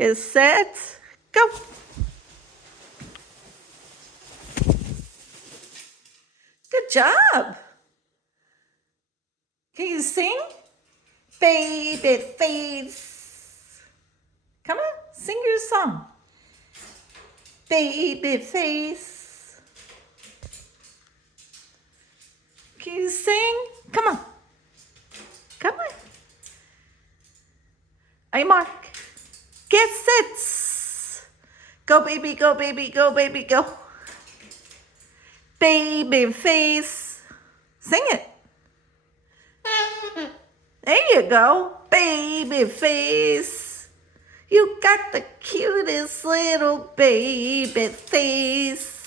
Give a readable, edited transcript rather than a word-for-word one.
Get set, go. Good job. Can you sing? Baby face. Come on, sing your song. Baby face. Can you sing? Come on. Come on. Hey, Mark. Get set. Go, baby, go, baby, go, baby, go. Baby face. Sing it. There you go. Baby face. You got the cutest little baby face.